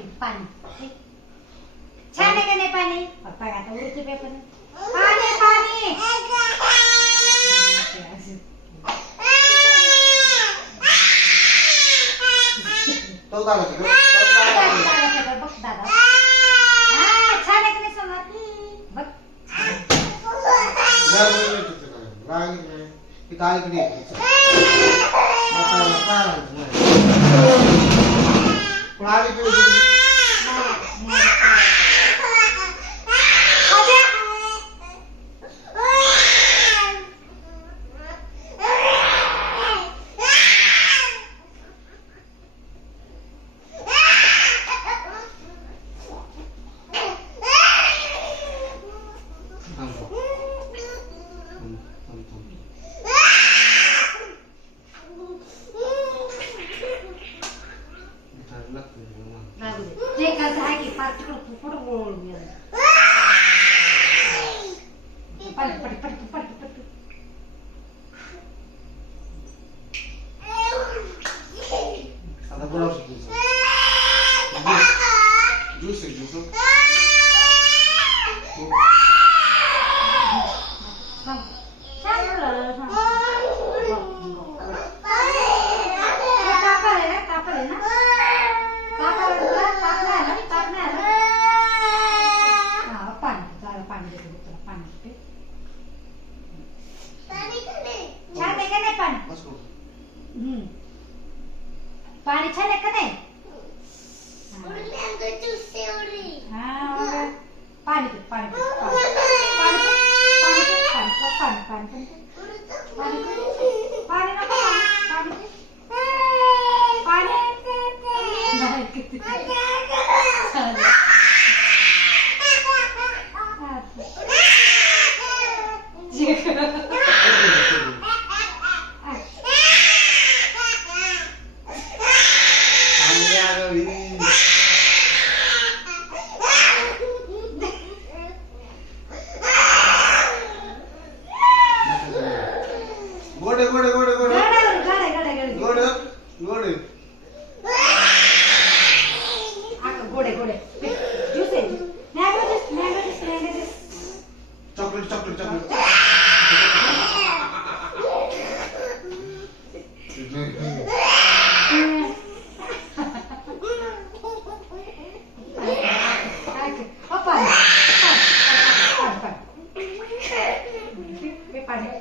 P पाणी छान आहे का नाही पाणी पप्पा आता उडते पेपर पाणी पाणी तो दादा बघ दादा हा छान आहे का नाही समोर बघ ते कसं आहे की फार तिकडं कुठं बोलून गेलं पट आता बोलावं शकतो ज्यूस आहे ज्यूस पाणी छान आहे का नाही पाणी पाणी गोडे गोडे गोडे गोडे गोडे गोडे गोडे गोडे ज्यूस आहे mango juice chocolate chocolate chocolate पाणी